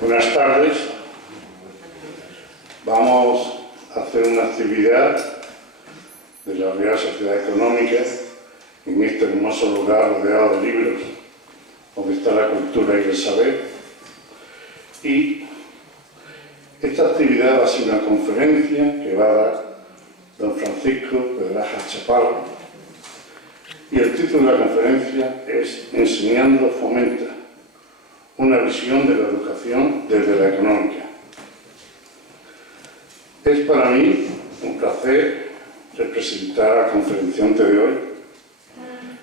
Buenas tardes. Vamos a hacer una actividad de la Real Sociedad Económica en este hermoso lugar rodeado de libros, donde está la cultura y el saber. Y esta actividad va a ser una conferencia que va a dar don Francisco Pedraja Chaparro, y el título de la conferencia es Enseñando fomenta, una visión de la educación desde la económica. Es para mí un placer representar al conferenciante de hoy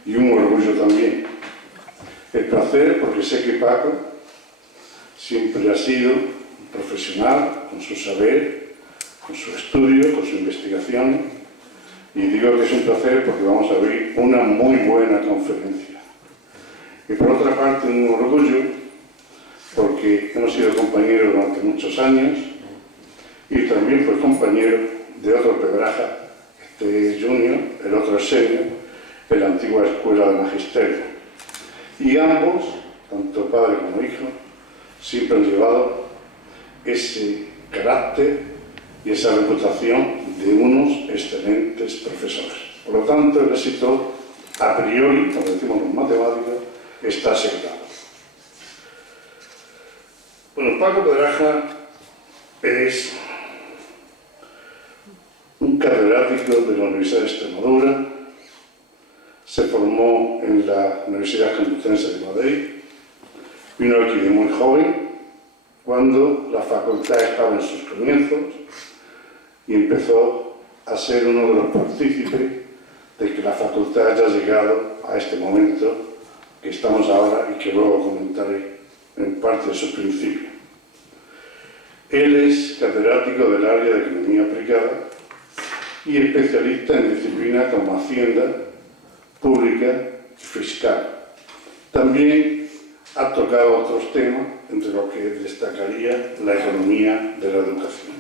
y un orgullo también. El placer porque sé que Paco siempre ha sido un profesional con su saber, con su estudio, con su investigación, y digo que es un placer porque vamos a abrir una muy buena conferencia. Y por otra parte un orgullo porque hemos sido compañeros durante muchos años y también fue compañero de otro Pedraja, este es junior, el otro es senior, en la antigua escuela de magisterio. Y ambos, tanto padre como hijo, siempre han llevado ese carácter y esa reputación de unos excelentes profesores. Por lo tanto, el éxito a priori, como decimos los matemáticos, está asegurado. Bueno, Paco Pedraja es un catedrático de la Universidad de Extremadura, se formó en la Universidad Complutense de Madrid, vino aquí de muy joven, cuando la facultad estaba en sus comienzos, y empezó a ser uno de los partícipes de que la facultad haya llegado a este momento que estamos ahora y que luego comentaré en parte de su principio. Él es catedrático del área de Economía Aplicada y especialista en disciplinas como Hacienda, Pública y Fiscal. También ha tocado otros temas, entre los que destacaría la economía de la educación.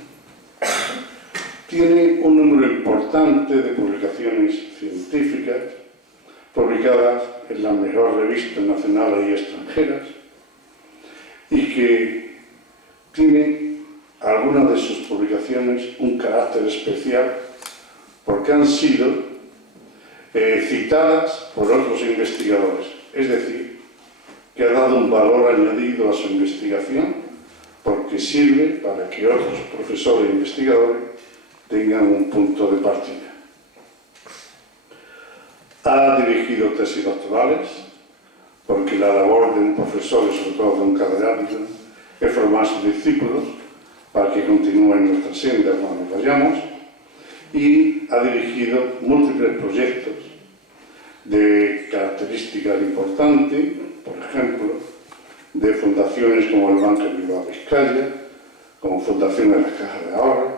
Tiene un número importante de publicaciones científicas, publicadas en las mejores revistas nacionales y extranjeras, y que tiene algunas de sus publicaciones un carácter especial porque han sido citadas por otros investigadores, es decir, que ha dado un valor añadido a su investigación porque sirve para que otros profesores e investigadores tengan un punto de partida. Ha dirigido tesis doctorales, porque la labor de un profesor y sobre todo de un catedrático es formar sus discípulos para que continúen nuestra senda cuando nos vayamos, y ha dirigido múltiples proyectos de características importantes, por ejemplo, de fundaciones como el Banco Bilbao Vizcaya, como Fundación de las Cajas de Ahorro,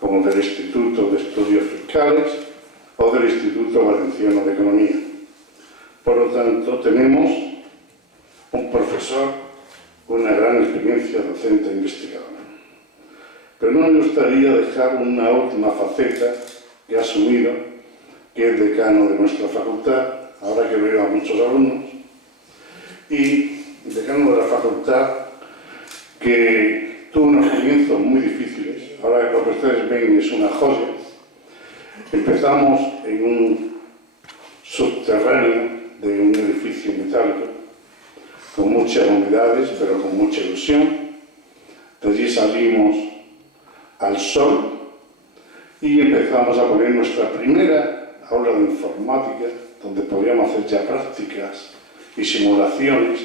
como del Instituto de Estudios Fiscales o del Instituto Valenciano de Economía. Por lo tanto, tenemos un profesor con una gran experiencia docente e investigadora. Pero no me gustaría dejar una última faceta que ha asumido, que es decano de nuestra facultad, ahora que veo a muchos alumnos, y decano de la facultad que tuvo unos comienzos muy difíciles. Ahora lo que ustedes ven es una joya. Empezamos en un subterráneo de un edificio metálico, con muchas humedades, pero con mucha ilusión. De allí salimos al sol y empezamos a poner nuestra primera aula de informática, donde podíamos hacer ya prácticas y simulaciones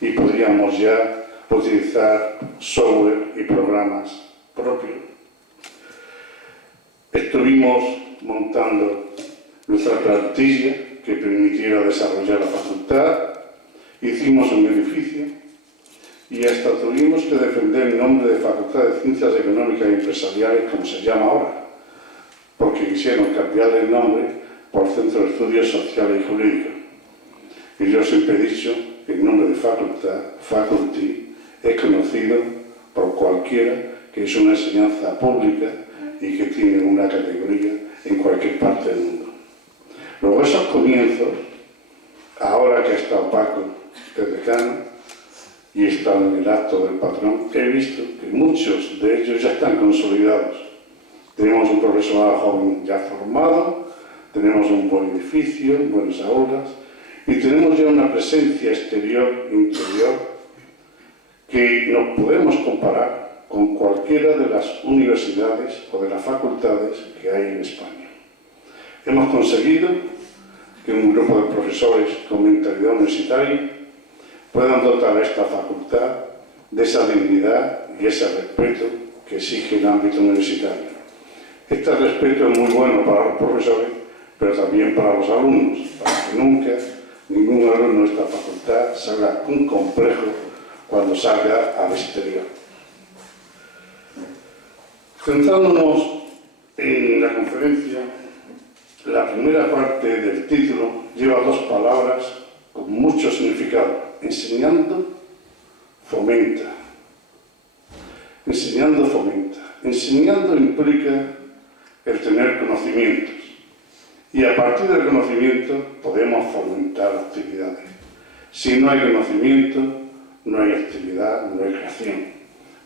y podríamos ya utilizar software y programas propios. Estuvimos montando nuestra plantilla que permitiera desarrollar la facultad, hicimos un edificio y hasta tuvimos que defender el nombre de Facultad de Ciencias Económicas y Empresariales, como se llama ahora, porque quisieron cambiar el nombre por Centro de Estudios Sociales y Jurídicos. Y yo siempre he dicho que el nombre de facultad, faculty, es conocido por cualquiera que es una enseñanza pública y que tiene una categoría en cualquier parte del mundo. Luego esos comienzos, ahora que ha estado Paco de decano, y están en el acto del patrón, he visto que muchos de ellos ya están consolidados. Tenemos un profesorado joven ya formado, tenemos un buen edificio, buenas aulas, y tenemos ya una presencia exterior e interior que nos podemos comparar con cualquiera de las universidades o de las facultades que hay en España. Hemos conseguido que un grupo de profesores con mentalidad universitaria puedan dotar a esta facultad de esa dignidad y ese respeto que exige el ámbito universitario. Este respeto es muy bueno para los profesores, pero también para los alumnos, para que nunca ningún alumno de esta facultad salga un complejo cuando salga al exterior. Centrándonos en la conferencia, la primera parte del título lleva dos palabras con mucho significado: enseñando, fomenta. Enseñando, fomenta. Enseñando implica el tener conocimientos, y a partir del conocimiento podemos fomentar actividades. Si no hay conocimiento, no hay actividad, no hay creación.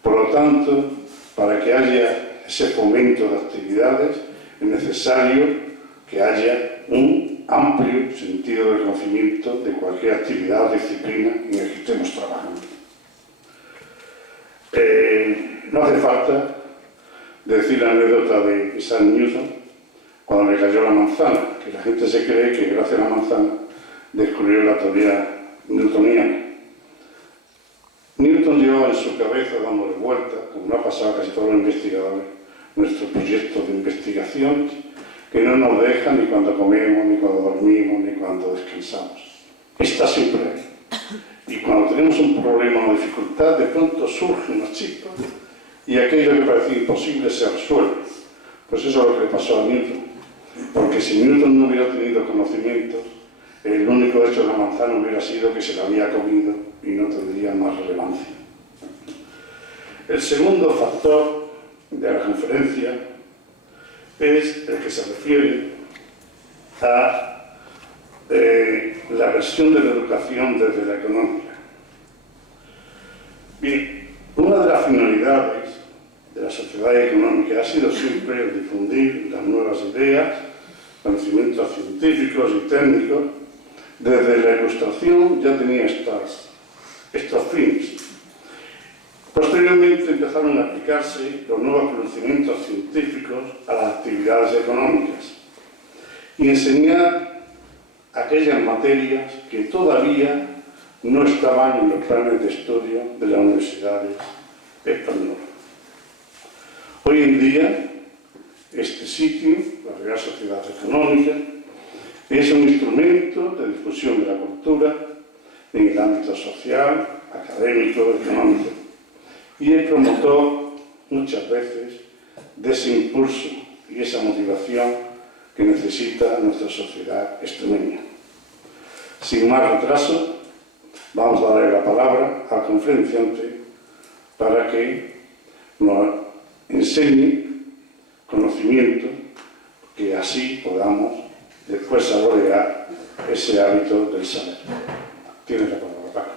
Por lo tanto, para que haya ese fomento de actividades, es necesario que haya un amplio sentido del conocimiento de cualquier actividad o disciplina en la que estemos trabajando. No hace falta decir la anécdota de Isaac Newton cuando le cayó la manzana, que la gente se cree que gracias a la manzana descubrió la teoría newtoniana. Newton llevaba en su cabeza, dándole vuelta, como no ha pasado casi todos los investigadores, nuestros proyectos de investigación que no nos dejan ni cuando comemos, ni cuando dormimos, ni cuando descansamos. Está siempre ahí. Y cuando tenemos un problema o dificultad, de pronto surge una chispa y aquello que parecía imposible se resuelve. Pues eso es lo que le pasó a Newton. Porque si Newton no hubiera tenido conocimientos, el único hecho de la manzana hubiera sido que se la había comido y no tendría más relevancia. El segundo factor de la conferencia es el que se refiere a la versión de la educación desde la económica. Bien, una de las finalidades de la sociedad económica ha sido siempre el difundir las nuevas ideas, conocimientos científicos y técnicos. Desde la Ilustración ya tenía estos fines. Posteriormente empezaron a aplicarse los nuevos conocimientos científicos a las actividades económicas y enseñar aquellas materias que todavía no estaban en los planes de estudio de las universidades españolas. Hoy en día, este sitio, la Real Sociedad Económica, es un instrumento de difusión de la cultura en el ámbito social, académico, económico, y es promotor muchas veces de ese impulso y esa motivación que necesita nuestra sociedad extremeña. Sin más retraso, vamos a darle la palabra al conferenciante para que nos enseñe conocimiento, que así podamos después saborear ese hábito del saber. Tienes la palabra, Paco.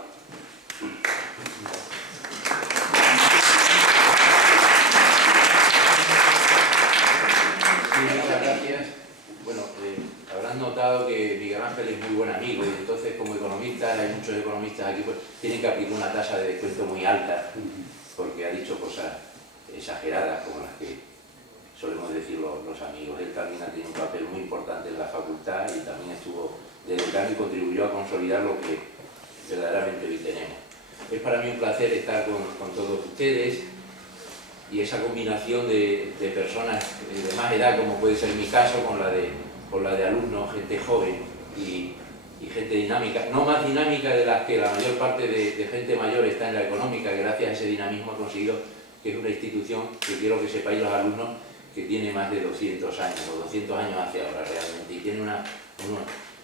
Muchas gracias. Bueno, habrán notado que Miguel Ángel es muy buen amigo y entonces como economista, hay muchos economistas aquí, pues tienen que aplicar una tasa de descuento muy alta porque ha dicho cosas exageradas como las que solemos decir los amigos. Él también ha tenido un papel muy importante en la facultad y también estuvo de decano y contribuyó a consolidar lo que verdaderamente hoy tenemos. Es para mí un placer estar con todos ustedes y esa combinación de personas de más edad, como puede ser mi caso, con la de alumnos, gente joven y gente dinámica, no más dinámica de las que la mayor parte de gente mayor está en la económica, que gracias a ese dinamismo ha conseguido que es una institución que quiero que sepáis los alumnos que tiene más de 200 años, o 200 años hacia ahora realmente, y tiene unos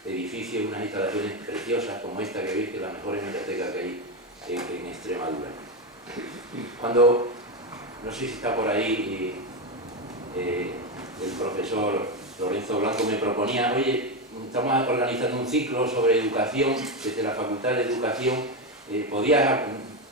edificios, unas instalaciones preciosas como esta que veis, que es la mejor biblioteca que hay en Extremadura. Cuando, no sé si está por ahí, el profesor Lorenzo Blanco me proponía, oye, estamos organizando un ciclo sobre educación desde la Facultad de Educación podías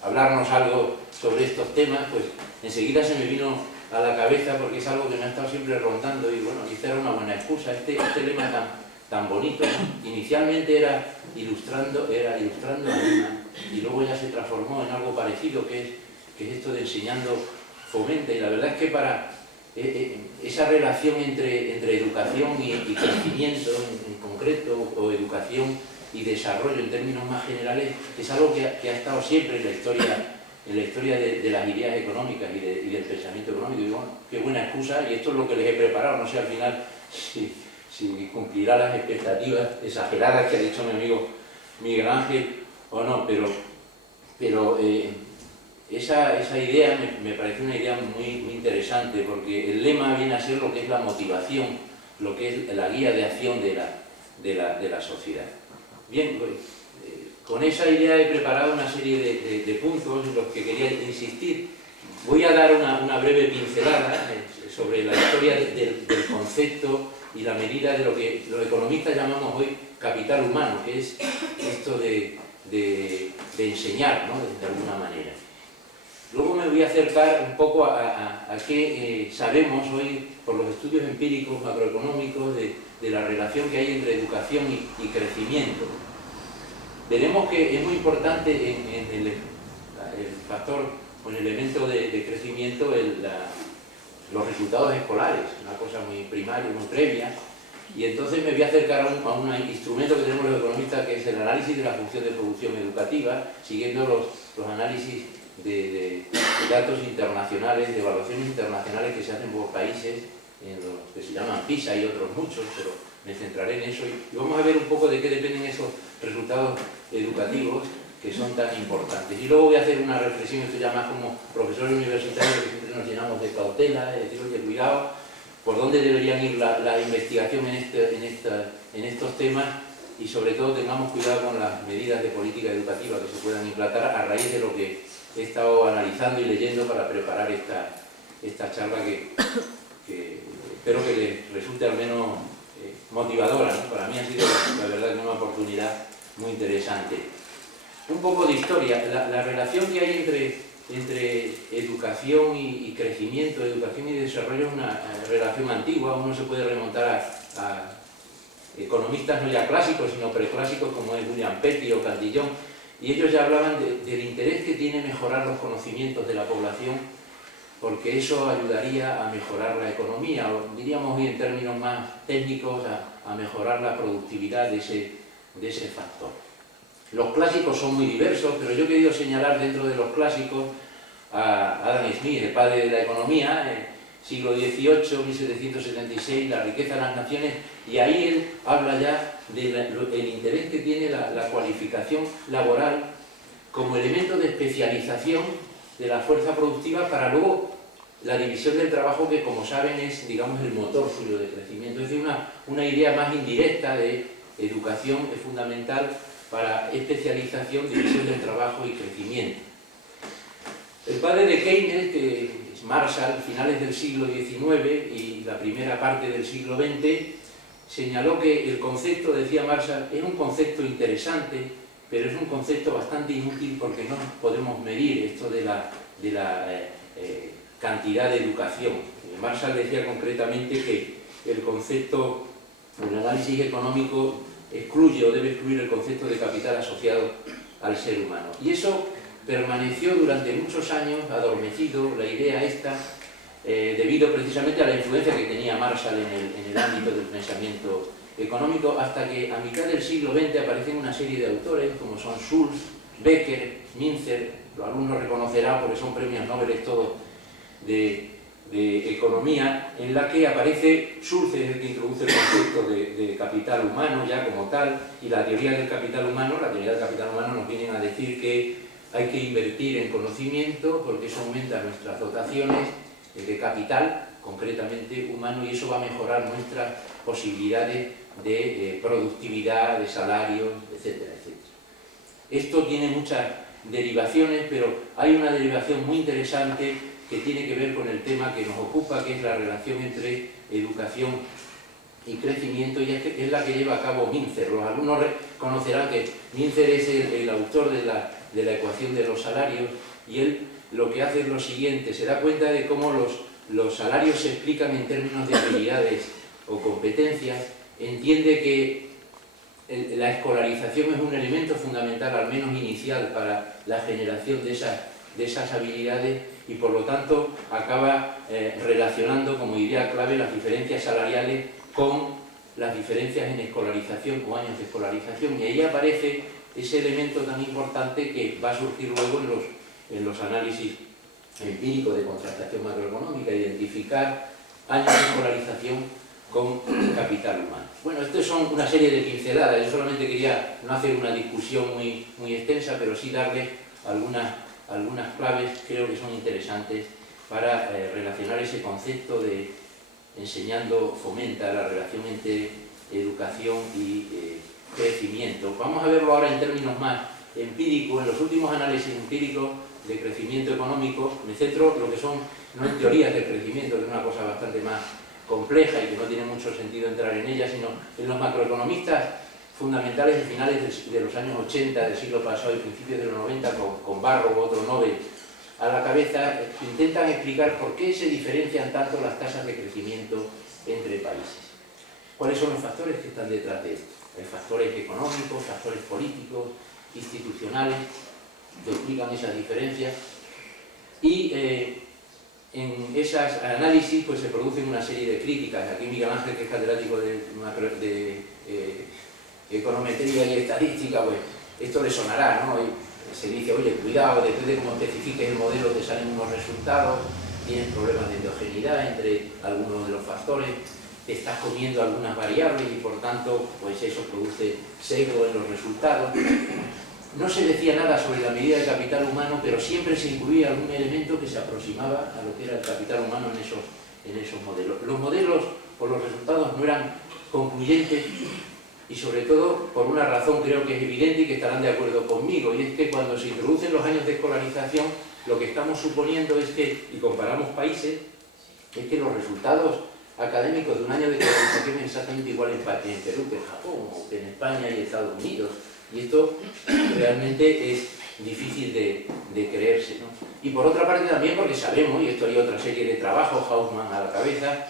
hablarnos algo sobre estos temas, pues enseguida se me vino a la cabeza porque es algo que me ha estado siempre rondando y bueno, esta era una buena excusa, este lema tan bonito, ¿no? Inicialmente era ilustrando el lema y luego ya se transformó en algo parecido que es esto de enseñando fomenta, y la verdad es que para esa relación entre educación y crecimiento en concreto, o educación y desarrollo en términos más generales, es algo que ha estado siempre en la historia de las ideas económicas y del pensamiento económico. Y bueno, qué buena excusa, y esto es lo que les he preparado, no sé al final si cumplirá las expectativas exageradas que ha dicho mi amigo Miguel Ángel o no, pero esa idea me parece una idea muy interesante, porque el lema viene a ser lo que es la motivación, lo que es la guía de acción de la sociedad. Bien, pues, con esa idea he preparado una serie de puntos en los que quería insistir. Voy a dar una breve pincelada sobre la historia del concepto y la medida de lo que los economistas llamamos hoy capital humano, que es esto de enseñar, ¿no? De alguna manera. Luego me voy a acercar un poco a qué sabemos hoy por los estudios empíricos macroeconómicos de la relación que hay entre educación y crecimiento. Veremos que es muy importante en el factor o el elemento de crecimiento los resultados escolares, una cosa muy primaria, muy previa, y entonces me voy a acercar a un instrumento que tenemos los economistas, que es el análisis de la función de producción educativa, siguiendo los análisis de datos internacionales, de evaluaciones internacionales que se hacen por países, en los que se llaman PISA y otros muchos, pero me centraré en eso y vamos a ver un poco de qué dependen esos resultados educativos que son tan importantes. Y luego voy a hacer una reflexión, esto ya más como profesores universitarios, que siempre nos llenamos de cautela, de decir, oye, cuidado, por dónde deberían ir la investigación en estos temas, y sobre todo tengamos cuidado con las medidas de política educativa que se puedan implantar a raíz de lo que he estado analizando y leyendo para preparar esta charla que espero que les resulte al menos motivadora, ¿no? Para mí ha sido la verdad una oportunidad muy interesante. Un poco de historia, la relación que hay entre educación y crecimiento, educación y desarrollo es una relación antigua. Uno se puede remontar a economistas no ya clásicos sino preclásicos como es William Petty o Cantillon, y ellos ya hablaban del interés que tiene mejorar los conocimientos de la población, porque eso ayudaría a mejorar la economía, o diríamos hoy en términos más técnicos, a mejorar la productividad de ese factor. Los clásicos son muy diversos, pero yo he querido señalar dentro de los clásicos a Adam Smith, el padre de la economía, siglo XVIII, 1776, la riqueza de las naciones, y ahí él habla ya del interés que tiene la cualificación laboral como elemento de especialización de la fuerza productiva para luego la división del trabajo, que como saben es, digamos, el motor suyo de crecimiento. Es decir, una idea más indirecta de educación es fundamental para especialización, división del trabajo y crecimiento. El padre de Keynes, que es Marshall, finales del siglo XIX y la primera parte del siglo XX, señaló que el concepto, decía Marshall, es un concepto interesante, pero es un concepto bastante inútil porque no podemos medir esto de la cantidad de educación. Marshall decía concretamente que el concepto, el análisis económico excluye o debe excluir el concepto de capital asociado al ser humano. Y eso permaneció durante muchos años adormecido, la idea esta, debido precisamente a la influencia que tenía Marshall en el ámbito del pensamiento económico, hasta que a mitad del siglo XX aparecen una serie de autores como son Schulz, Becker, Mintzer, los alumnos reconocerán porque son premios Nobel todos de economía, en la que aparece Schulz, es el que introduce el concepto de capital humano ya como tal, y la teoría del capital humano. La teoría del capital humano nos viene a decir que hay que invertir en conocimiento porque eso aumenta nuestras dotaciones de capital, concretamente humano, y eso va a mejorar nuestras posibilidades de productividad, de salarios, etcétera, etcétera. Esto tiene muchas derivaciones, pero hay una derivación muy interesante que tiene que ver con el tema que nos ocupa, que es la relación entre educación y crecimiento, y es la que lleva a cabo Mintzer. Los alumnos conocerán que Mintzer es el autor de de la ecuación de los salarios, y él lo que hace es lo siguiente: se da cuenta de cómo los salarios se explican en términos de habilidades o competencias, entiende que la escolarización es un elemento fundamental, al menos inicial, para la generación de esas habilidades, y por lo tanto acaba relacionando como idea clave las diferencias salariales con las diferencias en escolarización o años de escolarización, y ahí aparece ese elemento tan importante que va a surgir luego en los análisis empíricos de contrastación macroeconómica: identificar años de escolarización con capital humano. Bueno, esto son una serie de pinceladas. Yo solamente quería no hacer una discusión muy extensa, pero sí darle algunas claves, creo que son interesantes para relacionar ese concepto de enseñando fomenta la relación entre educación y crecimiento. Vamos a verlo ahora en términos más empíricos. En los últimos análisis empíricos de crecimiento económico me centro en lo que son, no en teorías del crecimiento, que es una cosa bastante más compleja y que no tiene mucho sentido entrar en ella, sino en los macroeconomistas fundamentales de finales de los años 80 del siglo pasado y principios de los 90, con Barrow u otro Nobel a la cabeza, intentan explicar por qué se diferencian tanto las tasas de crecimiento entre países. ¿Cuáles son los factores que están detrás de esto? Hay factores económicos, factores políticos, institucionales, que explican esas diferencias, y en esos análisis pues, se producen una serie de críticas. Aquí Miguel Ángel, que es catedrático de econometría y estadística, pues esto le sonará, ¿no? Y se dice, oye, cuidado, depende de cómo especifiques el modelo te salen unos resultados, tienes problemas de endogeneidad entre algunos de los factores, te estás comiendo algunas variables y por tanto pues eso produce sesgo en los resultados. No se decía nada sobre la medida de capital humano, pero siempre se incluía algún elemento que se aproximaba a lo que era el capital humano en esos modelos. Los modelos o los resultados no eran concluyentes, y sobre todo por una razón creo que es evidente y que estarán de acuerdo conmigo, y es que cuando se introducen los años de escolarización, lo que estamos suponiendo es que, y comparamos países, es que los resultados académicos de un año de escolarización es exactamente igual en Perú que en Japón, o que en España y Estados Unidos. Y esto realmente es difícil de creerse, ¿no? Y por otra parte también porque sabemos, y esto hay otra serie de trabajos, Hausmann a la cabeza,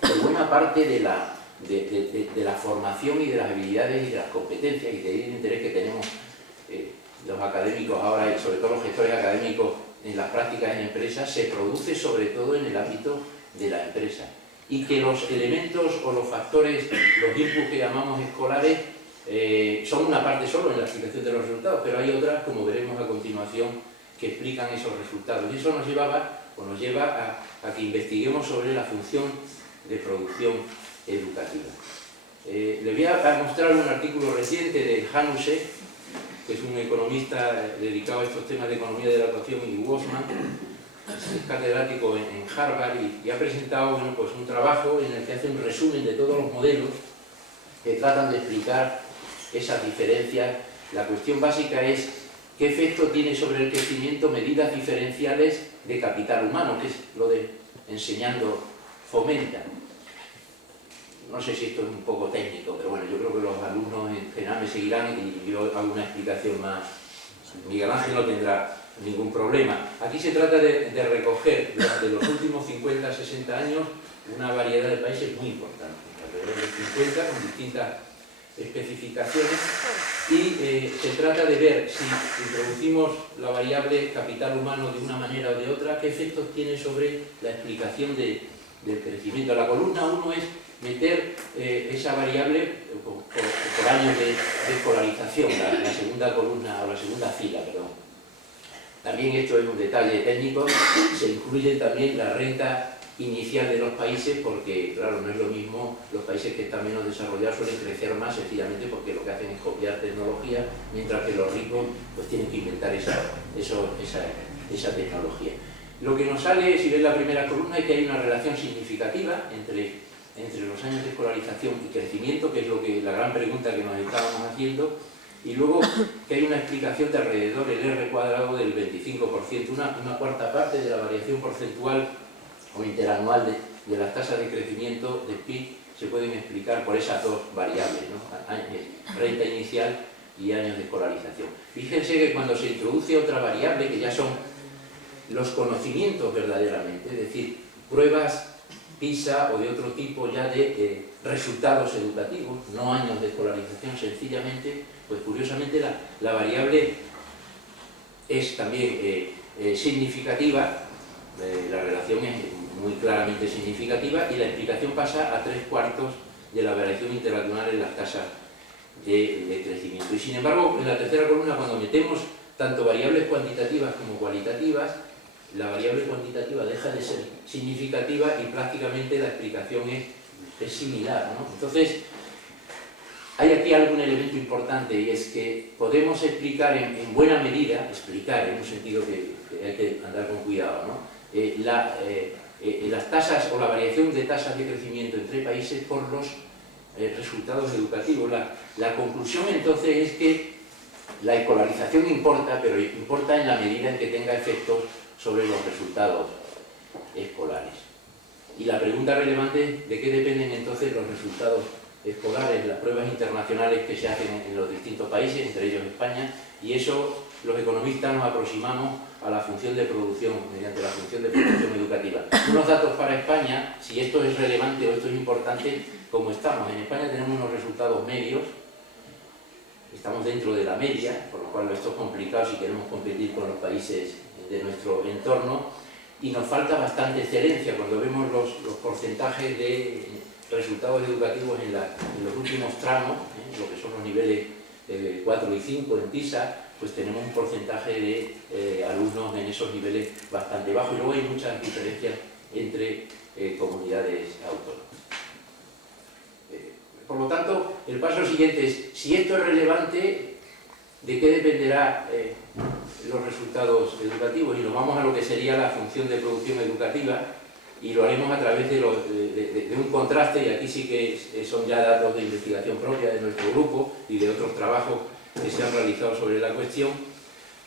que buena parte de la formación y de las habilidades y de las competencias y del interés que tenemos los académicos ahora, y sobre todo los gestores académicos en las prácticas en empresas, se produce sobre todo en el ámbito de la empresa. Y que los elementos o los factores, los inputs que llamamos escolares, son una parte solo en la explicación de los resultados, pero hay otras, como veremos a continuación, que explican esos resultados. Y eso nos lleva a que investiguemos sobre la función de producción educativa. Le voy a mostrar un artículo reciente de Hanuse, que es un economista dedicado a estos temas de economía de la educación, y Wossman, es catedrático en Harvard, y ha presentado pues un trabajo en el que hace un resumen de todos los modelos que tratan de explicar esas diferencias. La cuestión básica es qué efecto tiene sobre el crecimiento medidas diferenciales de capital humano, que es lo de enseñando fomenta. No sé si esto es un poco técnico, pero bueno, yo creo que los alumnos en general me seguirán y yo hago una explicación más. Miguel Ángel no tendrá ningún problema. Aquí se trata de recoger durante los últimos 50, 60 años una variedad de países muy importante, alrededor de 50 con distintas especificaciones, y se trata de ver si introducimos la variable capital humano de una manera o de otra, qué efectos tiene sobre la explicación del crecimiento. La columna 1 es meter esa variable por años de escolarización, la segunda columna, o la segunda fila, perdón. También esto es un detalle técnico, se incluye también la renta inicial de los países, porque claro, no es lo mismo, los países que están menos desarrollados suelen crecer más sencillamente porque lo que hacen es copiar tecnología, mientras que los ricos pues tienen que inventar esa tecnología. Lo que nos sale, si ves la primera columna, es que hay una relación significativa entre los años de escolarización y crecimiento, que es la gran pregunta que nos estábamos haciendo, y luego que hay una explicación de alrededor del R cuadrado del 25%, una cuarta parte de la variación porcentual o interanual de las tasas de crecimiento del PIB se pueden explicar por esas dos variables, ¿no? Renta inicial y años de escolarización. Fíjense que cuando se introduce otra variable, que ya son los conocimientos verdaderamente, es decir, pruebas PISA o de otro tipo ya de resultados educativos, no años de escolarización sencillamente, pues curiosamente la variable es también significativa, la relación es muy claramente significativa y la explicación pasa a 3/4 de la variación interregional en las tasas de crecimiento. Y sin embargo, en la tercera columna, cuando metemos tanto variables cuantitativas como cualitativas, la variable cuantitativa deja de ser significativa y prácticamente la explicación es similar, ¿no? Entonces, hay aquí algún elemento importante y es que podemos explicar en buena medida, explicar en un sentido que hay que andar con cuidado, ¿no? Las tasas o la variación de tasas de crecimiento entre países por los resultados educativos. La conclusión entonces es que la escolarización importa, pero importa en la medida en que tenga efectos sobre los resultados escolares. Y la pregunta relevante es de qué dependen entonces los resultados escolares, las pruebas internacionales que se hacen en los distintos países, entre ellos España, y eso los economistas nos aproximamos a la función de producción, mediante la función de producción educativa. Unos datos para España, si esto es relevante o esto es importante, como estamos. En España tenemos unos resultados medios, estamos dentro de la media, por lo cual esto es complicado si queremos competir con los países de nuestro entorno, y nos falta bastante excelencia cuando vemos los porcentajes de resultados educativos en los últimos tramos, lo que son los niveles 4 y 5 en PISA, pues tenemos un porcentaje de alumnos en esos niveles bastante bajo y luego hay muchas diferencias entre comunidades autónomas. Por lo tanto, el paso siguiente es, si esto es relevante, ¿de qué dependerá los resultados educativos? Y nos vamos a lo que sería la función de producción educativa y lo haremos a través de un contraste, y aquí sí que son ya datos de investigación propia de nuestro grupo y de otros trabajos que se han realizado sobre la cuestión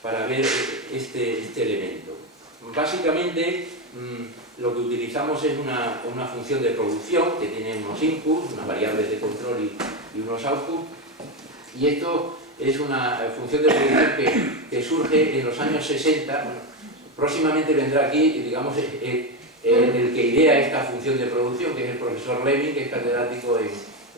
para ver este elemento. Básicamente, lo que utilizamos es una función de producción que tiene unos inputs, unas variables de control y unos outputs, y esto es una función de producción que surge en los años 60. Bueno, próximamente vendrá aquí, digamos, el que idea esta función de producción, que es el profesor Levin, que es catedrático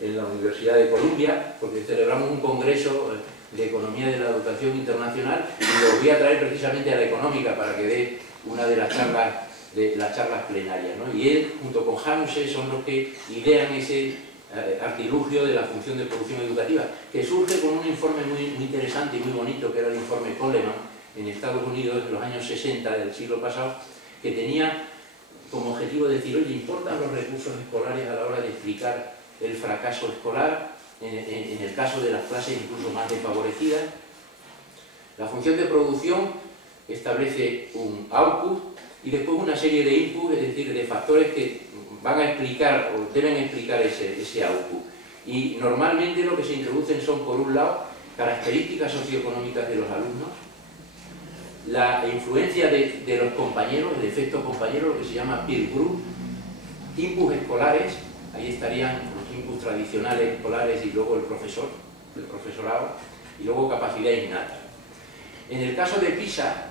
en la Universidad de Columbia, porque celebramos un congreso de Economía de la Educación Internacional y lo voy a traer precisamente a la Económica para que dé una de las charlas plenarias, ¿no? Y él, junto con Hanuse, son los que idean ese artilugio de la función de producción educativa, que surge con un informe muy interesante y muy bonito, que era el informe Coleman, en Estados Unidos, en los años 60 del siglo pasado, que tenía como objetivo decir, oye, ¿importan los recursos escolares a la hora de explicar el fracaso escolar, en el caso de las clases incluso más desfavorecidas? La función de producción establece un output y después una serie de inputs, es decir, de factores que van a explicar o deben explicar ese output. Y normalmente lo que se introducen son, por un lado, características socioeconómicas de los alumnos, la influencia de los compañeros, el efecto compañero, lo que se llama peer group, inputs escolares, ahí estarían los inputs tradicionales escolares y luego el profesorado, y luego capacidad innata. En el caso de PISA,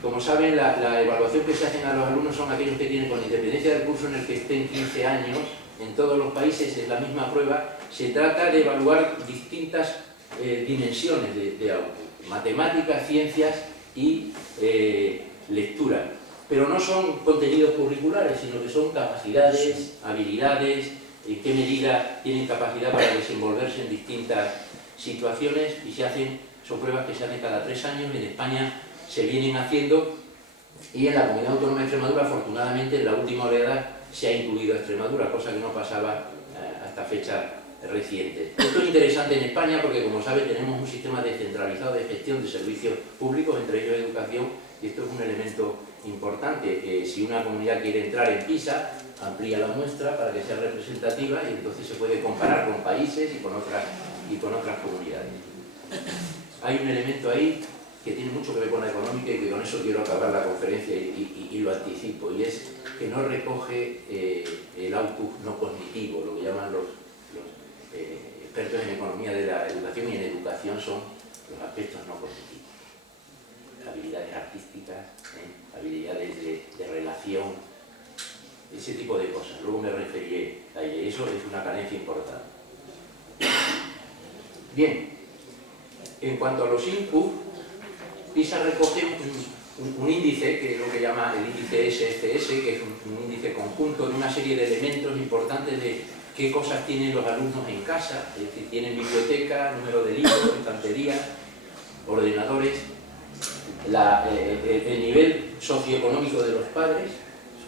como saben, la evaluación que se hacen a los alumnos son aquellos que tienen, con independencia del curso en el que estén, 15 años, en todos los países es la misma prueba. Se trata de evaluar distintas dimensiones de output, matemáticas, ciencias y lectura, pero no son contenidos curriculares, sino que son capacidades, habilidades, en qué medida tienen capacidad para desenvolverse en distintas situaciones, y son pruebas que se hacen cada 3 años. En España se vienen haciendo y en la Comunidad Autónoma de Extremadura, afortunadamente, en la última oleada se ha incluido a Extremadura, cosa que no pasaba hasta fecha reciente. Esto es interesante en España porque, como sabe, tenemos un sistema descentralizado de gestión de servicios públicos, entre ellos educación, y esto es un elemento importante. Si una comunidad quiere entrar en PISA, amplía la muestra para que sea representativa y entonces se puede comparar con países y con otras comunidades. Hay un elemento ahí que tiene mucho que ver con la económica y que con eso quiero acabar la conferencia y lo anticipo, y es que no recoge el output no cognitivo, lo que llaman los expertos en economía de la educación y en educación son los aspectos no cognitivos. Habilidades artísticas, habilidades de relación, ese tipo de cosas. Luego me referiré a ello. Eso es una carencia importante. Bien, en cuanto a los inputs, PISA recoge un índice, que es lo que llama el índice SFS, que es un índice conjunto de una serie de elementos importantes de qué cosas tienen los alumnos en casa, es decir, tienen biblioteca, número de libros, estanterías, ordenadores, el nivel socioeconómico de los padres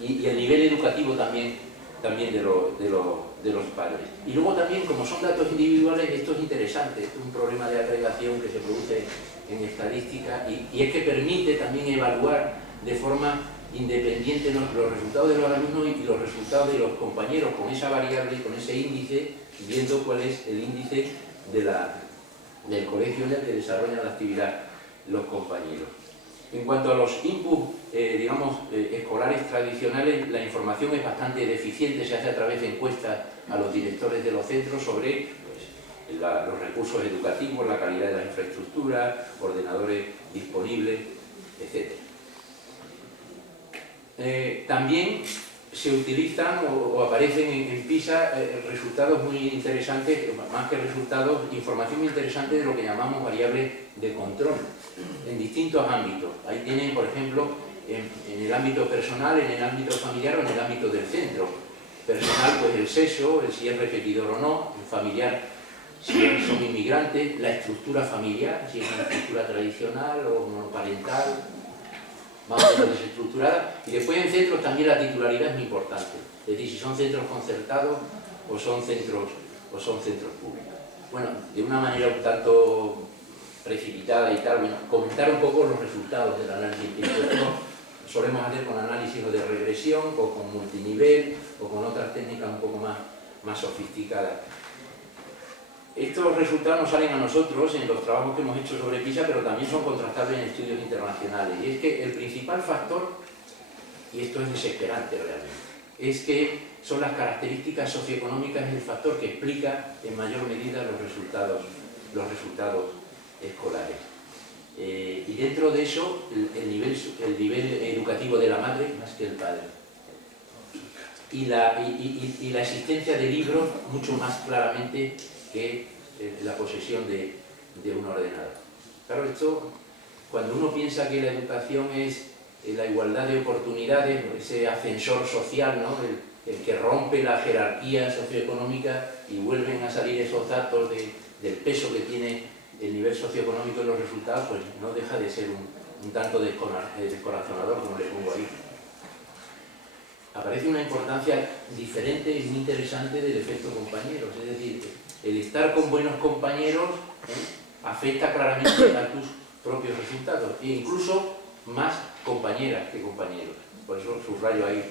y el nivel educativo también de los padres. Y luego también, como son datos individuales, esto es interesante, esto es un problema de agregación que se produce en estadística y es que permite también evaluar de forma independiente los resultados de los alumnos y los resultados de los compañeros con esa variable, con ese índice, viendo cuál es el índice del colegio en el que desarrollan la actividad los compañeros. En cuanto a los inputs, escolares tradicionales, la información es bastante deficiente, se hace a través de encuestas a los directores de los centros sobre los recursos educativos, la calidad de la infraestructura, ordenadores disponibles, etc. También se utilizan o aparecen en PISA resultados muy interesantes, más que resultados, información muy interesante de lo que llamamos variables de control en distintos ámbitos. Ahí tienen, por ejemplo, en el ámbito personal, en el ámbito familiar o en el ámbito del centro. Personal, pues el sexo, si es repetidor o no; el familiar, si son inmigrantes; la estructura familiar, si es una estructura tradicional o monoparental, más o menos desestructurada. Y después en centros también la titularidad es muy importante, es decir, si son centros concertados o son centros públicos. Bueno, de una manera un tanto precipitada y tal, bueno, comentar un poco los resultados del análisis. Nosotros solemos hacer con análisis o de regresión o con multinivel o con otras técnicas un poco más sofisticadas. Estos resultados nos salen a nosotros en los trabajos que hemos hecho sobre PISA, pero también son contrastables en estudios internacionales. Y es que el principal factor, y esto es desesperante realmente, es que son las características socioeconómicas el factor que explica en mayor medida los resultados escolares. Y dentro de eso, el nivel educativo de la madre más que el padre. Y la existencia de libros mucho más claramente que la posesión de un ordenador. Claro, esto, cuando uno piensa que la educación es la igualdad de oportunidades, ese ascensor social, ¿no?, el que rompe la jerarquía socioeconómica, y vuelven a salir esos datos del peso que tiene el nivel socioeconómico en los resultados, pues no deja de ser un tanto descorazonador, como le pongo ahí. Aparece una importancia diferente y muy interesante del efecto compañeros, es decir, el estar con buenos compañeros afecta claramente a tus propios resultados, e incluso más compañeras que compañeros. Por eso subrayo ahí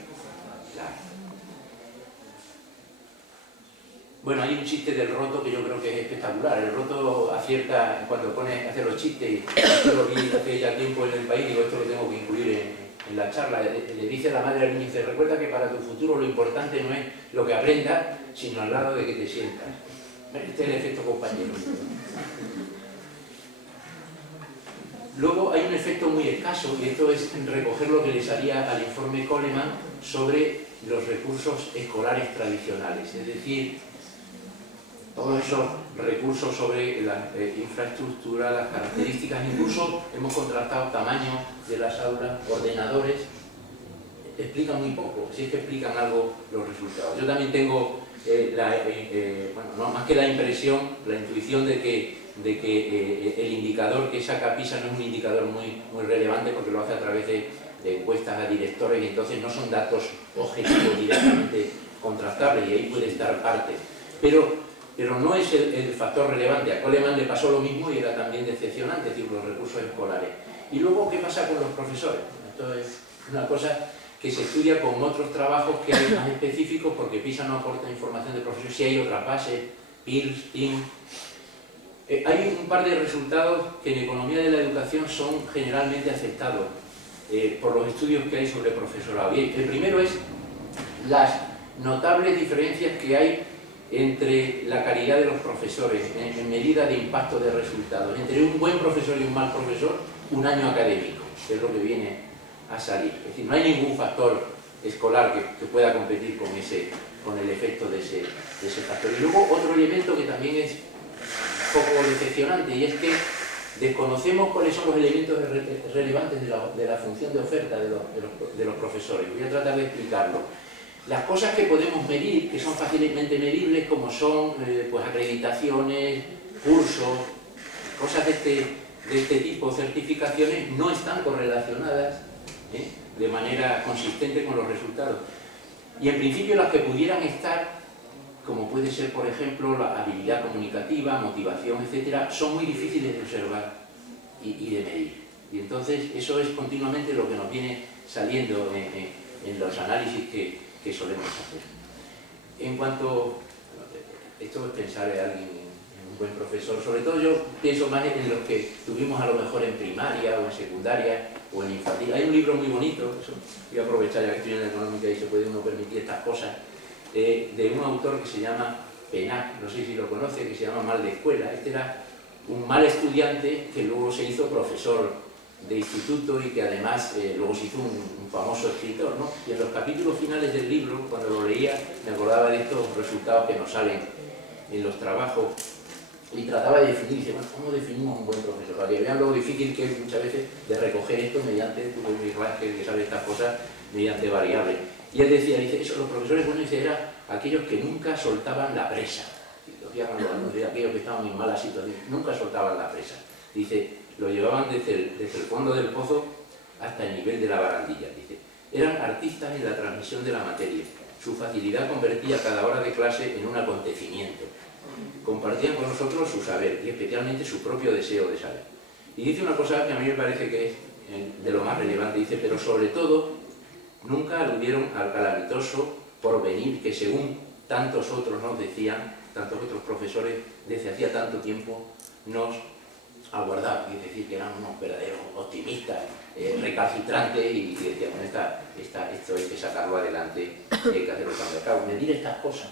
Bueno, hay un chiste del Roto que yo creo que es espectacular. El Roto acierta cuando pone a hacer los chistes, esto lo vi hace ya tiempo en el país, digo, esto lo tengo que incluir en la charla. Le dice la madre al niño, dice, recuerda que para tu futuro lo importante no es lo que aprendas, sino al lado de que te sientas. Este es el efecto compañero. Luego hay un efecto muy escaso, y esto es recoger lo que le salía al informe Coleman sobre los recursos escolares tradicionales, es decir, todos esos recursos sobre la infraestructura, las características, incluso hemos contrastado tamaño de las aulas, ordenadores, explican muy poco, si es que explican algo los resultados. Yo también tengo, no más que la impresión, la intuición de que el indicador que saca PISA no es un indicador muy relevante, porque lo hace a través de encuestas a directores, y entonces no son datos objetivos directamente contrastables, y ahí puede estar parte. Pero no es el factor relevante. A Coleman le pasó lo mismo y era también decepcionante, es decir, los recursos escolares. Y luego, ¿qué pasa con los profesores? Esto es una cosa que se estudia con otros trabajos que hay más específicos, porque PISA no aporta información de profesores, si hay otras bases, PIRLS, TIM. Hay un par de resultados que en economía de la educación son generalmente aceptados por los estudios que hay sobre profesorado. Y el primero es las notables diferencias que hay entre la calidad de los profesores, en medida de impacto de resultados, entre un buen profesor y un mal profesor, un año académico, que es lo que viene a salir. Es decir, no hay ningún factor escolar que pueda competir con el efecto de ese factor. Y luego otro elemento que también es un poco decepcionante, y es que desconocemos cuáles son los elementos relevantes de la función de oferta de los profesores. Voy a tratar de explicarlo. Las cosas que podemos medir, que son fácilmente medibles, como son pues acreditaciones, cursos, cosas de este tipo, certificaciones, no están correlacionadas de manera consistente con los resultados. Y en principio las que pudieran estar, como puede ser por ejemplo la habilidad comunicativa, motivación, etcétera, son muy difíciles de observar y de medir. Y entonces eso es continuamente lo que nos viene saliendo en los análisis que solemos hacer. En cuanto, esto es pensar en alguien, en un buen profesor, sobre todo yo pienso más en los que tuvimos a lo mejor en primaria o en secundaria o en infantil. Hay un libro muy bonito, eso voy a aprovechar ya que estoy en la económica y se puede uno permitir estas cosas, de un autor que se llama Penac, no sé si lo conoce, que se llama Mal de Escuela. Este era un mal estudiante que luego se hizo profesor de instituto y que además luego se hizo un famoso escritor, ¿no? Y en los capítulos finales del libro, cuando lo leía, me acordaba de estos resultados que nos salen en los trabajos y trataba de definir, dice, bueno, ¿cómo definimos un buen profesor? Para que vean lo difícil que es muchas veces de recoger esto mediante, tú que sabes estas cosas, mediante variables. Y él decía, dice, eso, los profesores buenos eran aquellos que nunca soltaban la presa. Aquellos que estaban en malas situaciones, nunca soltaban la presa. Dice, lo llevaban desde el fondo del pozo hasta el nivel de la barandilla. Dice, eran artistas en la transmisión de la materia. Su facilidad convertía cada hora de clase en un acontecimiento. Compartían con nosotros su saber y especialmente su propio deseo de saber. Y dice una cosa que a mí me parece que es de lo más relevante. Dice, pero sobre todo, nunca aludieron al calamitoso porvenir que según tantos otros nos decían, tantos otros profesores desde hacía tanto tiempo nos aguardaban. Es decir, que eran unos verdaderos optimistas, recalcitrantes y decían, bueno, esto hay que sacarlo adelante, hay que hacerlo cambiar. Claro, medir estas cosas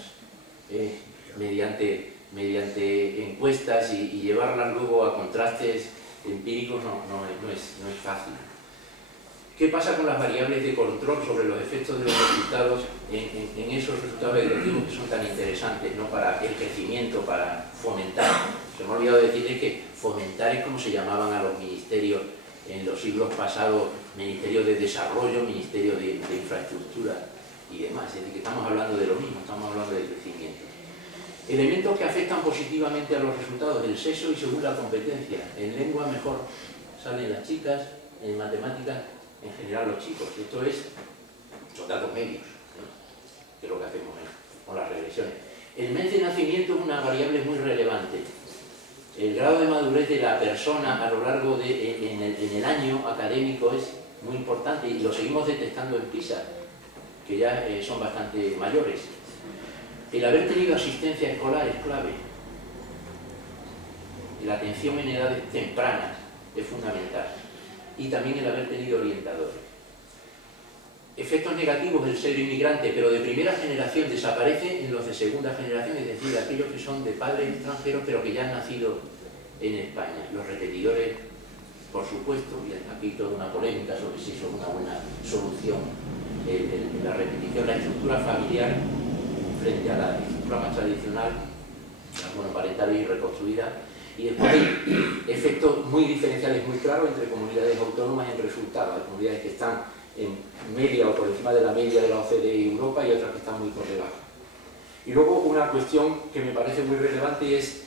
mediante encuestas y llevarlas luego a contrastes empíricos no es fácil. ¿Qué pasa con las variables de control sobre los efectos de los resultados en esos resultados educativos que son tan interesantes, ¿no? Para el crecimiento, para fomentar? Se me ha olvidado decirles que fomentar es como se llamaban a los ministerios en los siglos pasados, Ministerio de Desarrollo, Ministerio de Infraestructura y demás. Es decir, que estamos hablando de lo mismo, estamos hablando de crecimiento. Elementos que afectan positivamente a los resultados, el sexo y según la competencia. En lengua mejor salen las chicas, en matemáticas en general los chicos. Esto son datos medios, ¿no? Que es lo que hacemos con las regresiones. El mes de nacimiento es una variable muy relevante. El grado de madurez de la persona a lo largo en el año académico es muy importante y lo seguimos detectando en PISA, que ya son bastante mayores. El haber tenido asistencia escolar es clave. La atención en edades tempranas es fundamental. Y también el haber tenido orientadores. Efectos negativos del ser inmigrante, pero de primera generación, desaparece en los de segunda generación, es decir, aquellos que son de padres extranjeros pero que ya han nacido en España. Los repetidores, por supuesto, y aquí toda una polémica sobre si son una buena solución. La repetición, la estructura familiar frente a la estructura más tradicional, monoparental y reconstruida. Y después hay efectos muy diferenciales, muy claros entre comunidades autónomas en resultados. Hay comunidades que están en media o por encima de la media de la OCDE y Europa y otras que están muy por debajo. Y luego una cuestión que me parece muy relevante es,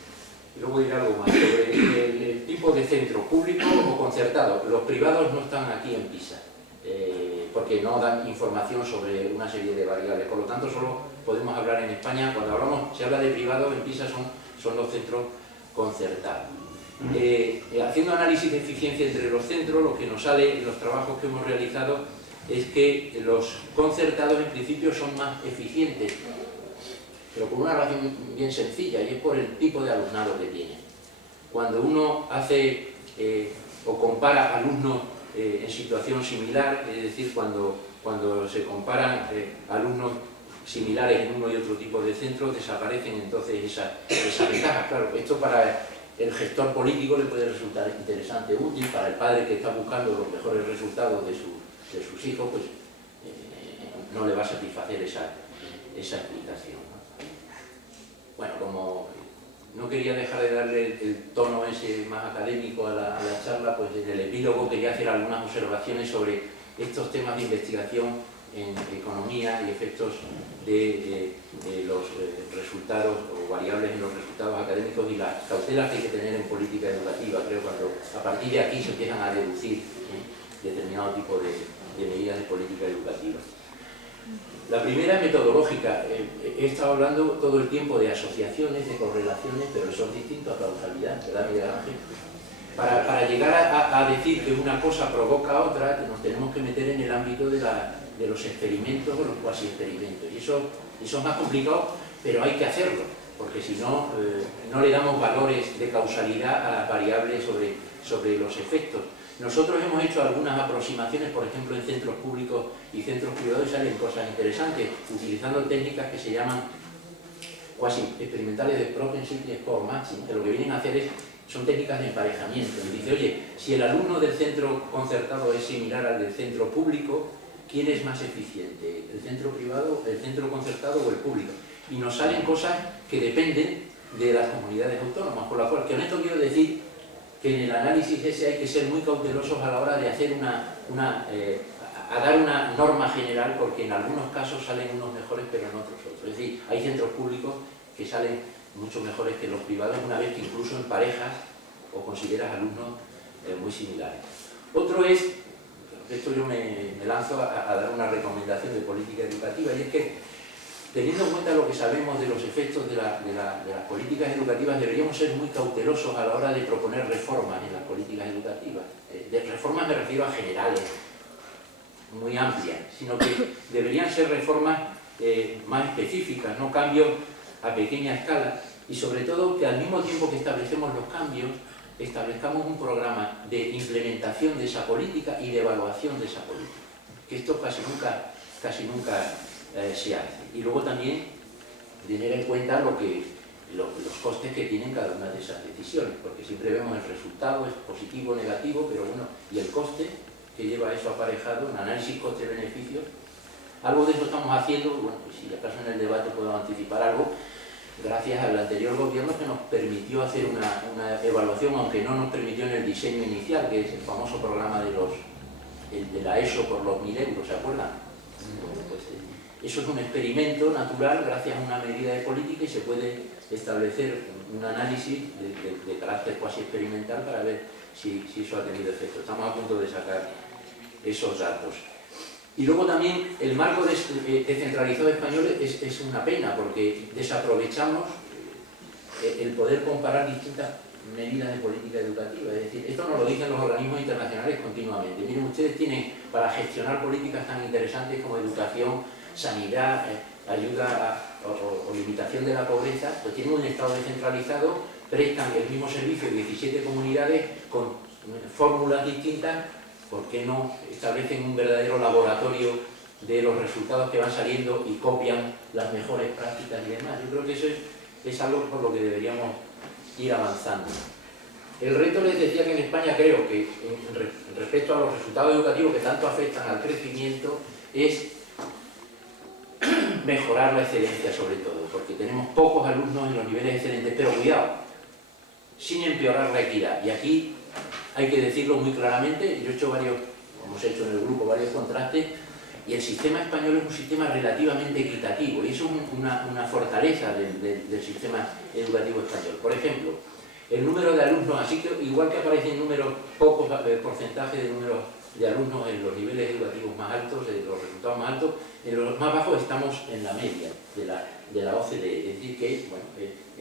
y luego diré algo más, sobre el tipo de centro, público o concertado. Los privados no están aquí en PISA, porque no dan información sobre una serie de variables. Por lo tanto, solo podemos hablar en España. Cuando se habla de privados, en PISA son los centros concertados. Haciendo análisis de eficiencia entre los centros, lo que nos sale en los trabajos que hemos realizado es que los concertados en principio son más eficientes, pero por una razón bien sencilla, y es por el tipo de alumnado que tienen. Cuando uno hace o compara alumnos en situación similar, es decir, cuando se comparan alumnos similares en uno y otro tipo de centros, desaparecen entonces esas ventajas. Claro, esto para el gestor político le puede resultar interesante, útil, para el padre que está buscando los mejores resultados de sus hijos, pues no le va a satisfacer esa explicación, ¿no? Bueno, como no quería dejar de darle el tono ese más académico a la charla, pues en el epílogo quería hacer algunas observaciones sobre estos temas de investigación en economía y efectos de los resultados o variables en los resultados académicos y las cautelas que hay que tener en política educativa. Creo cuando a partir de aquí se empiezan a deducir determinado tipo de medidas de política educativa. La primera es metodológica. He estado hablando todo el tiempo de asociaciones, de correlaciones, pero eso es distinto a causalidad, ¿verdad, Miguel Ángel? Para llegar a decir que una cosa provoca a otra, nos tenemos que meter en el ámbito de los experimentos o los cuasi experimentos. Y eso es más complicado, pero hay que hacerlo, porque si no, no le damos valores de causalidad a las variables sobre los efectos. Nosotros hemos hecho algunas aproximaciones, por ejemplo, en centros públicos y centros privados, y salen cosas interesantes, utilizando técnicas que se llaman cuasi experimentales de propensity score matching, que lo que vienen a hacer son técnicas de emparejamiento. Y dice, oye, si el alumno del centro concertado es similar al del centro público, ¿quién es más eficiente? ¿El centro privado, el centro concertado o el público? Y nos salen cosas que dependen de las comunidades autónomas, por lo cual, que con esto quiero decir que en el análisis ese hay que ser muy cautelosos a la hora de hacer a dar una norma general, porque en algunos casos salen unos mejores pero en otros otros. Es decir, hay centros públicos que salen mucho mejores que los privados, una vez que incluso en parejas o consideras alumnos muy similares. Otro es, esto yo me lanzo a dar una recomendación de política educativa, y es que teniendo en cuenta lo que sabemos de los efectos de las políticas educativas, deberíamos ser muy cautelosos a la hora de proponer reformas en las políticas educativas. De reformas me refiero a generales, muy amplias, sino que deberían ser reformas más específicas, no cambios a pequeña escala, y sobre todo que al mismo tiempo que establecemos los cambios, establezcamos un programa de implementación de esa política y de evaluación de esa política, que esto casi nunca se hace. Y luego también tener en cuenta los costes que tienen cada una de esas decisiones, porque siempre vemos el resultado, es positivo o negativo, pero bueno, y el coste que lleva eso aparejado, un análisis coste-beneficio. Algo de eso estamos haciendo, bueno, pues si acaso en el debate puedo anticipar algo, gracias al anterior gobierno que nos permitió hacer una evaluación, aunque no nos permitió en el diseño inicial, que es el famoso programa de la ESO por los 1.000 euros, ¿se acuerdan? Bueno, pues, eso es un experimento natural gracias a una medida de política, y se puede establecer un análisis de carácter cuasi experimental para ver si eso ha tenido efecto. Estamos a punto de sacar esos datos. Y luego también el marco descentralizado español es una pena, porque desaprovechamos el poder comparar distintas medidas de política educativa. Es decir, esto nos lo dicen los organismos internacionales continuamente. Miren, ustedes tienen para gestionar políticas tan interesantes como educación, sanidad, ayuda o limitación de la pobreza, pues tienen un Estado descentralizado, prestan el mismo servicio en 17 comunidades con fórmulas distintas. ¿Por qué no establecen un verdadero laboratorio de los resultados que van saliendo y copian las mejores prácticas y demás? Yo creo que eso es algo por lo que deberíamos ir avanzando. El reto, les decía, que en España creo que respecto a los resultados educativos que tanto afectan al crecimiento es mejorar la excelencia sobre todo, porque tenemos pocos alumnos en los niveles excelentes, pero cuidado, sin empeorar la equidad. Y aquí hay que decirlo muy claramente. Yo he hecho hemos hecho en el grupo varios contrastes, y el sistema español es un sistema relativamente equitativo, y eso es una fortaleza del sistema educativo español. Por ejemplo, el número de alumnos, así que igual que aparecen números, pocos porcentajes de números de alumnos en los niveles educativos más altos, de los resultados más altos, en los más bajos estamos en la media de la OCDE, es decir que bueno,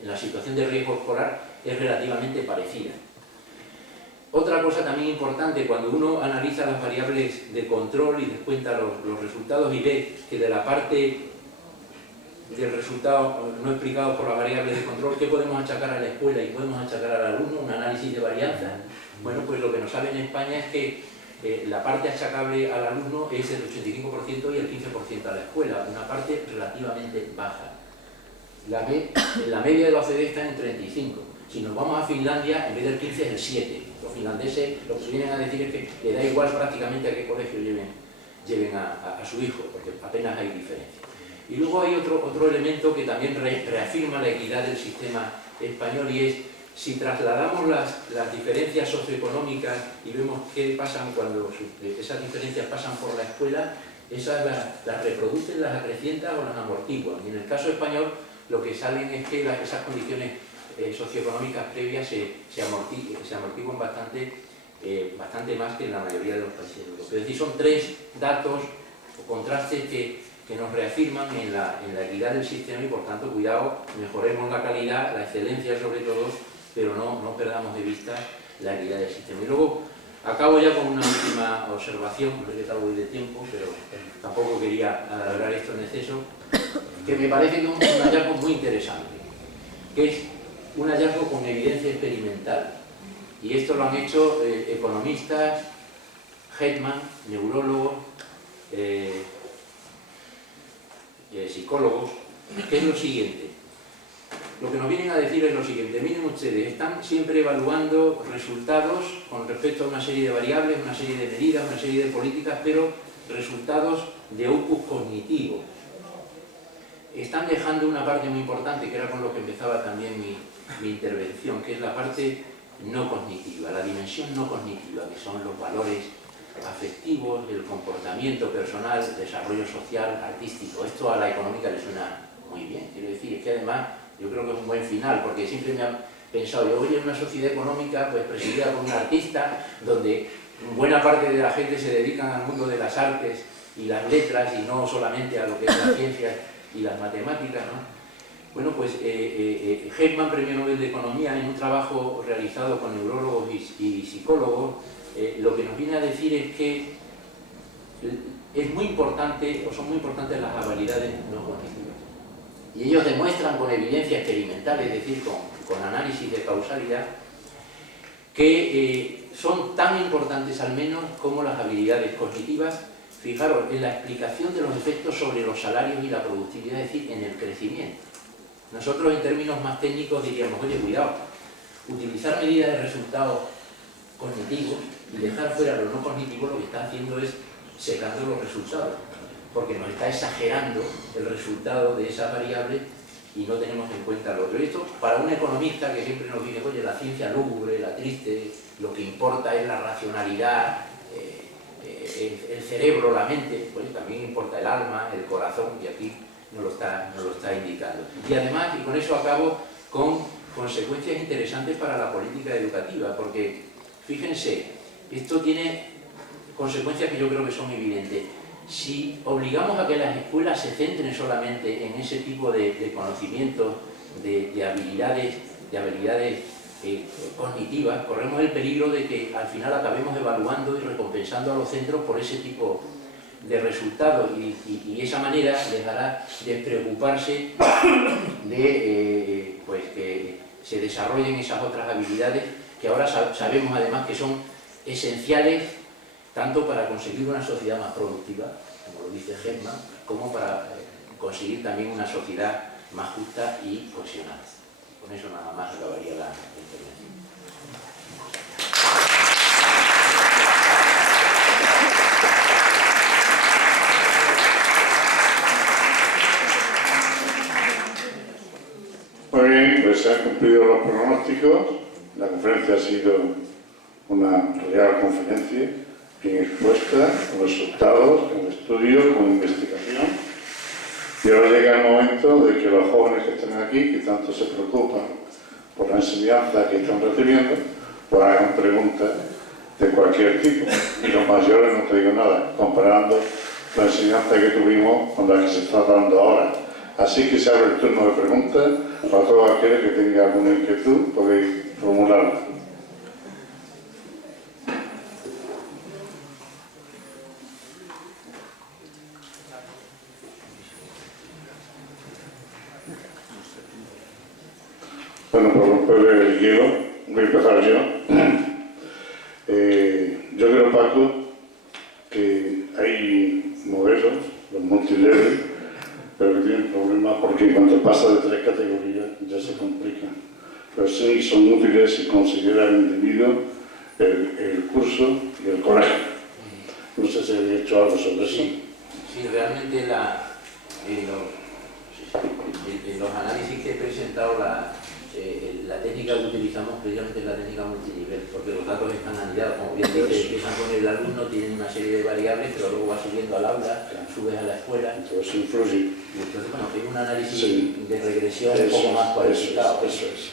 en la situación de riesgo escolar es relativamente parecida. Otra cosa también importante, cuando uno analiza las variables de control y descuenta los resultados y ve que de la parte del resultado no explicado por las variables de control, ¿qué podemos achacar a la escuela y podemos achacar al alumno? Un análisis de varianza. Bueno, pues lo que nos sale en España es que la parte achacable al alumno es el 85% y el 15% a la escuela, una parte relativamente baja. La media de la OCDE está en 35. Si nos vamos a Finlandia, en vez del 15 es el 7. Los finlandeses lo que vienen a decir es que le da igual prácticamente a qué colegio lleven a su hijo, porque apenas hay diferencia. Y luego hay otro elemento que también reafirma la equidad del sistema español, y es, si trasladamos las diferencias socioeconómicas y vemos qué pasan cuando esas diferencias pasan por la escuela, esas las reproducen, las acrecientan o las amortiguan. Y en el caso español lo que salen es que esas condiciones socioeconómicas previas se amortiguan bastante más que en la mayoría de los países europeos. Es decir, son tres datos o contrastes que nos reafirman en la equidad del sistema, y por tanto, cuidado, mejoremos la calidad, la excelencia sobre todo, pero no perdamos de vista la equidad del sistema. Y luego acabo ya con una última observación, no sé qué tal voy de tiempo, pero tampoco quería alargar esto en exceso, que me parece que es un hallazgo muy interesante, que es un hallazgo con evidencia experimental. Y esto lo han hecho economistas, Hetman, neurólogos, psicólogos, que es lo siguiente. Lo que nos vienen a decir es lo siguiente: miren ustedes, están siempre evaluando resultados con respecto a una serie de variables, una serie de medidas, una serie de políticas, pero resultados de opus cognitivo. Están dejando una parte muy importante, que era con lo que empezaba también mi intervención, que es la parte no cognitiva, la dimensión no cognitiva, que son los valores afectivos, el comportamiento personal, el desarrollo social, artístico. Esto a la económica le suena muy bien. Quiero decir, es que además yo creo que es un buen final, porque siempre me han pensado, yo voy en una sociedad económica pues presidida por un artista, donde buena parte de la gente se dedican al mundo de las artes y las letras, y no solamente a lo que es la ciencia y las matemáticas, ¿no? Bueno, pues Hetman, premio Nobel de Economía, en un trabajo realizado con neurólogos y psicólogos, lo que nos viene a decir es que es muy importante, o son muy importantes las habilidades no cognitivas. Y ellos demuestran con evidencia experimental, es decir, con análisis de causalidad, que son tan importantes al menos como las habilidades cognitivas. Fijaros, en la explicación de los efectos sobre los salarios y la productividad, es decir, en el crecimiento. Nosotros, en términos más técnicos, diríamos, oye, cuidado, utilizar medidas de resultados cognitivos y dejar fuera lo no cognitivo, lo que está haciendo es secando los resultados, porque nos está exagerando el resultado de esa variable y no tenemos en cuenta lo otro. Y esto, para un economista que siempre nos dice, oye, la ciencia lúgubre, la triste, lo que importa es la racionalidad, el cerebro, la mente, pues también importa el alma, el corazón, y aquí nos lo está indicando. Y además, y con eso acabo, con consecuencias interesantes para la política educativa, porque fíjense, esto tiene consecuencias que yo creo que son evidentes. Si obligamos a que las escuelas se centren solamente en ese tipo de conocimientos, de habilidades cognitivas, corremos el peligro de que al final acabemos evaluando y recompensando a los centros por ese tipo de resultados, y esa manera les hará despreocuparse de pues que se desarrollen esas otras habilidades que ahora sabemos además que son esenciales tanto para conseguir una sociedad más productiva, como lo dice Hetman, como para conseguir también una sociedad más justa y cohesionada. Con eso nada más acabaría la intervención. Muy bien, pues se han cumplido los pronósticos. La conferencia ha sido una real conferencia, bien expuesta, con resultados, con estudios, con investigación. Y ahora llega el momento de que los jóvenes que están aquí, que tanto se preocupan por la enseñanza que están recibiendo, pues hagan preguntas de cualquier tipo. Y los mayores no te digo nada, comparando la enseñanza que tuvimos con la que se está dando ahora. Así que se abre el turno de preguntas para todos aquellos que tengan alguna inquietud, podéis formularla. Bueno, por romper el hielo, voy a empezar yo. Yo creo, Paco, hay modelos, los multilevel, pero que tienen problemas porque cuando pasa de 3 categorías ya se complica. Pero sí son útiles si considera el individuo el curso y el colegio. No sé si he hecho algo sobre eso. Sí, realmente en los análisis que he presentado, la técnica que utilizamos precisamente es la técnica multinivel, porque los datos están anidados, como bien dice, empiezan con el alumno, tienen una serie de variables, pero luego va subiendo al aula, subes a la escuela. Entonces influye. Y entonces, bueno, es un análisis de regresión Eso un poco más cualificado. Eso es.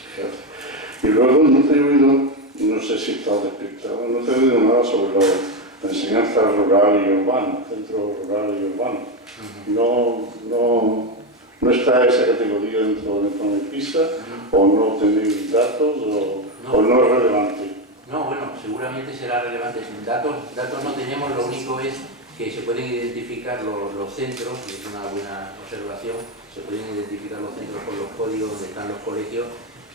Y luego no te he oído, no sé si estás despistado, no te he oído nada sobre la enseñanza rural y urbana, centro rural y urbano. No está esa categoría dentro de PISA, o no tenéis datos, o no es relevante. No, bueno, seguramente será relevante. Datos no tenemos, lo único es que se pueden identificar los centros, y es una buena observación, se pueden identificar los centros con los códigos donde están los colegios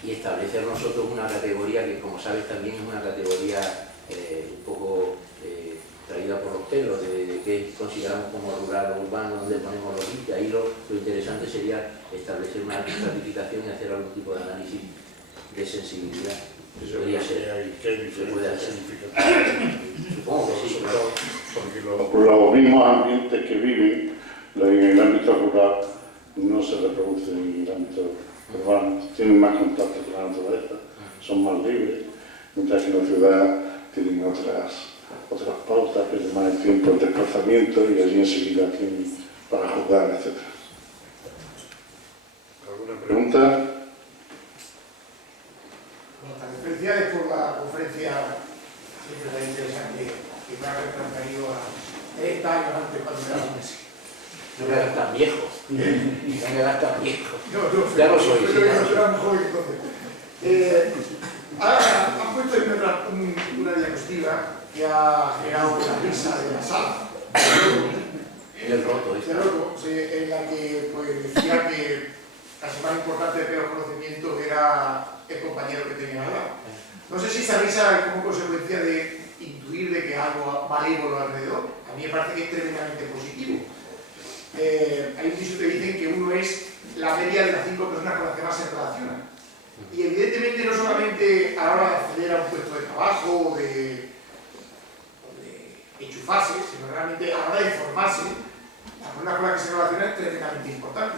y establecer nosotros una categoría que, como sabes, también es una categoría un poco traída por los pelos, de qué consideramos como rural o urbano, donde ponemos los límites. Ahí lo interesante sería establecer una estratificación y hacer algún tipo de análisis de sensibilidad. Podría ser. Se puede hacer. Supongo que sí, claro. Porque los mismos ambientes que viven en el ámbito rural no se reproducen en el ámbito urbano, tienen más contacto con la naturaleza, son más libres, mientras que en la ciudad tienen otras pautas que toman el tiempo de desplazamiento y allí enseguida tienen para jugar, etc. ¿Alguna pregunta? Bueno, felicidades por la conferencia, siempre tan interesante, que me ha retransferido a 30 años antes cuando era un mes. No me hagas tan viejo. No me hagas tan viejo. Ya lo soy. Pero yo era muy joven entonces. Ahora han puesto en una diapositiva que ha generado la risa de la sala. El roto, en la que pues, decía que casi más importante que los conocimientos era el compañero que tenía al lado. No sé si esa risa es como consecuencia de intuir de que algo malévolo alrededor. A mí me parece que es tremendamente positivo. Hay un dicho que dicen que uno es la media de las 5 personas con las que más se relacionan. Y evidentemente no solamente a la hora de acceder a un puesto de trabajo o de enchufarse, sino realmente a la hora de formarse, la persona con la que se relaciona es tremendamente importante.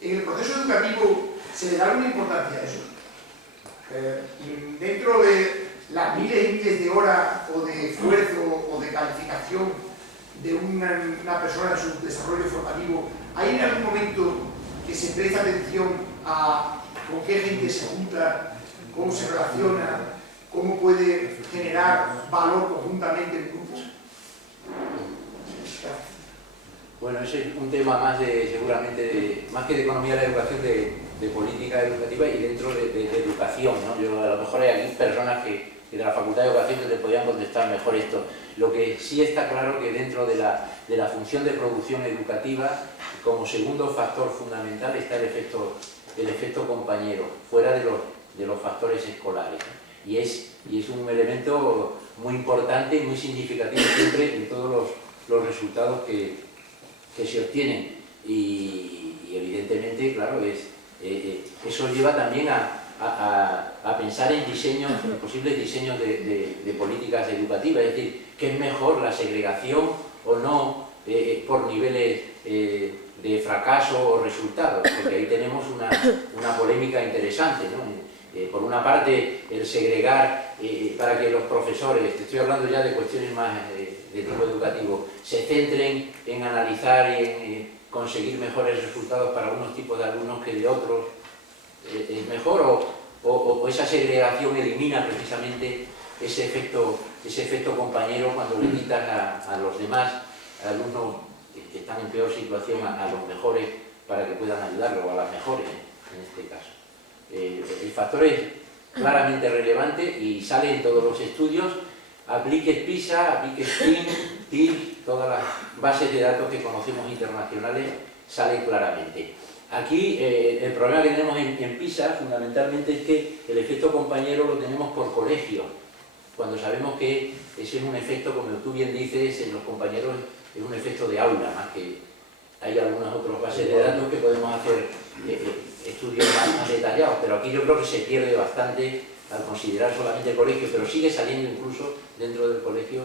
En el proceso educativo se le da una importancia a eso. Dentro de las miles y miles de horas o de esfuerzo o de calificación de una persona en su desarrollo formativo, ¿hay en algún momento que se presta atención a con qué gente se junta, cómo se relaciona, cómo puede generar valor conjuntamente en grupos? Bueno, ese es un tema más seguramente, más que de economía de la educación, de política educativa y dentro de educación, ¿no? Yo, a lo mejor hay aquí personas que de la Facultad de Educación que te podían contestar mejor esto. Lo que sí está claro que dentro de la función de producción educativa, como segundo factor fundamental está el efecto compañero, fuera de los factores escolares. Y es un elemento muy importante y muy significativo siempre en todos los resultados que se obtienen. Y evidentemente, claro, eso lleva también a pensar en posibles diseños de políticas educativas, es decir, ¿qué es mejor, la segregación o no por niveles de fracaso o resultados? Porque ahí tenemos una polémica interesante, ¿no? Por una parte, el segregar para que los profesores, estoy hablando ya de cuestiones más de tipo educativo, se centren en analizar y en conseguir mejores resultados para unos tipos de alumnos que de otros, ¿es mejor o esa segregación elimina precisamente ese efecto compañero cuando le quitas a los demás alumnos que están en peor situación a los mejores para que puedan ayudarlo, o a las mejores en este caso? El factor es claramente relevante y sale en todos los estudios, apliques PISA, apliques TIL, todas las bases de datos que conocemos internacionales salen claramente. Aquí el problema que tenemos en PISA fundamentalmente es que el efecto compañero lo tenemos por colegio cuando sabemos que ese es un efecto, como tú bien dices, en los compañeros es un efecto de aula, más que hay algunas otras bases de datos que podemos hacer estudios más detallados, pero aquí yo creo que se pierde bastante al considerar solamente el colegio, pero sigue saliendo incluso dentro del colegio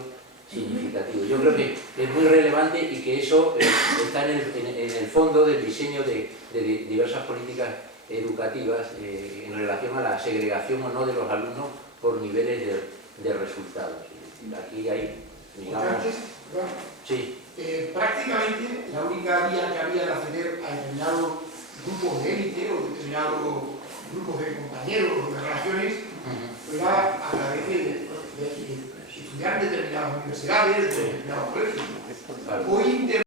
significativo. Yo creo que es muy relevante y que eso está en el fondo del diseño de diversas políticas educativas en relación a la segregación o no de los alumnos por niveles de resultados. Aquí hay, digamos... Sí. Prácticamente la única vía que había de acceder a determinados grupos de élite o determinados grupos de compañeros o de relaciones era a través de estudiar en determinadas universidades o determinados colegios. Hoy